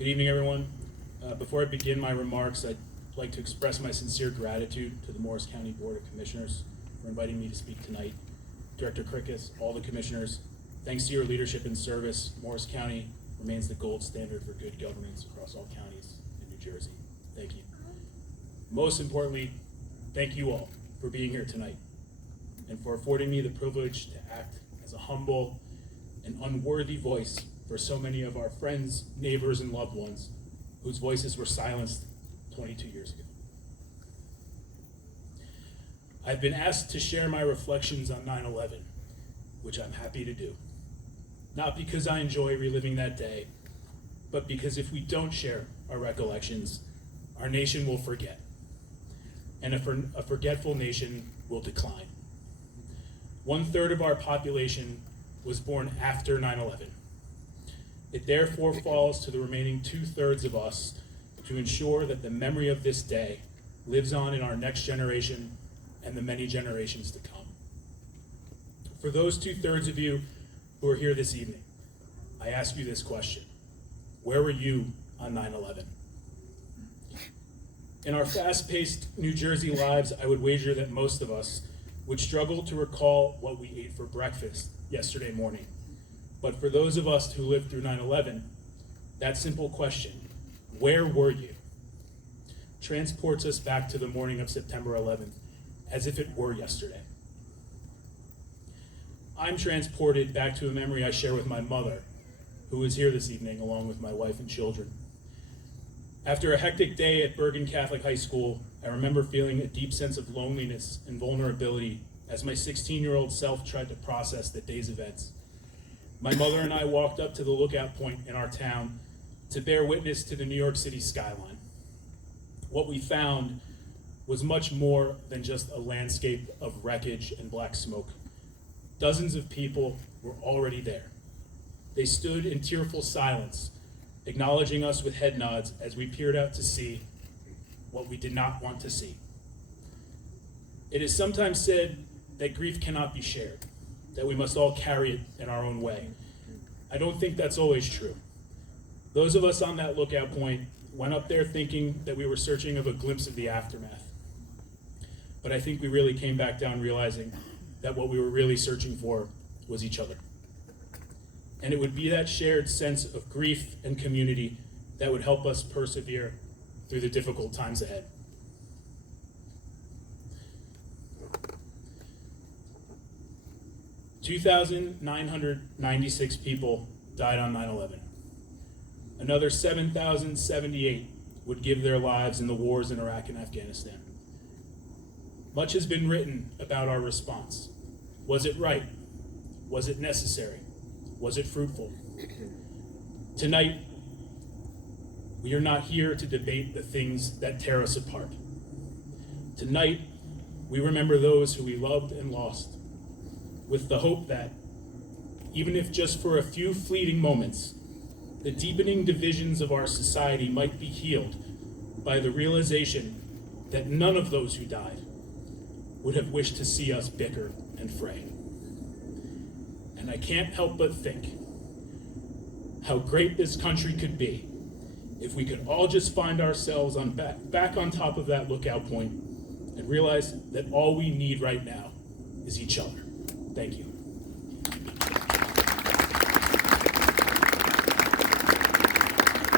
Good evening, everyone. Before I begin my remarks, I'd like to express my sincere gratitude to the Morris County Board of Commissioners for inviting me to speak tonight. Director Krickus, all the commissioners, thanks to your leadership and service, Morris County remains the gold standard for good governance across all counties in New Jersey. Thank you. Most importantly, thank you all for being here tonight and for affording me the privilege to act as a humble and unworthy voice for so many of our friends, neighbors, and loved ones whose voices were silenced 22 years ago. I've been asked to share my reflections on 9/11, which I'm happy to do. Not because I enjoy reliving that day, but because if we don't share our recollections, our nation will forget. And a forgetful nation will decline. 1/3 of our population was born after 9/11. It therefore falls to the remaining 2/3 of us to ensure that the memory of this day lives on in our next generation and the many generations to come. For those 2/3 of you who are here this evening, I ask you this question: where were you on 9/11? In our fast-paced New Jersey lives, I would wager that most of us would struggle to recall what we ate for breakfast yesterday morning. But for those of us who lived through 9/11, that simple question, where were you, transports us back to the morning of September 11th, as if it were yesterday. I'm transported back to a memory I share with my mother, who is here this evening along with my wife and children. After a hectic day at Bergen Catholic High School, I remember feeling a deep sense of loneliness and vulnerability as my 16-year-old self tried to process the day's events. My mother and I walked up to the lookout point in our town to bear witness to the New York City skyline. What we found was much more than just a landscape of wreckage and black smoke. Dozens of people were already there. They stood in tearful silence, acknowledging us with head nods as we peered out to see what we did not want to see. It is sometimes said that grief cannot be shared, that we must all carry it in our own way. I don't think that's always true. Those of us on that lookout point went up there thinking that we were searching of a glimpse of the aftermath. But I think we really came back down realizing that what we were really searching for was each other. And it would be that shared sense of grief and community that would help us persevere through the difficult times ahead. (2,996 people died on 9/11. Another 7,078 would give their lives in the wars in Iraq and Afghanistan. Much has been written about our response. Was it right? Was it necessary? Was it fruitful? Tonight, we are not here to debate the things that tear us apart. Tonight, we remember those who we loved and lost, with the hope that, even if just for a few fleeting moments, the deepening divisions of our society might be healed by the realization that none of those who died would have wished to see us bicker and fray. And I can't help but think how great this country could be if we could all just find ourselves back on top of that lookout point and realize that all we need right now is each other. Thank you.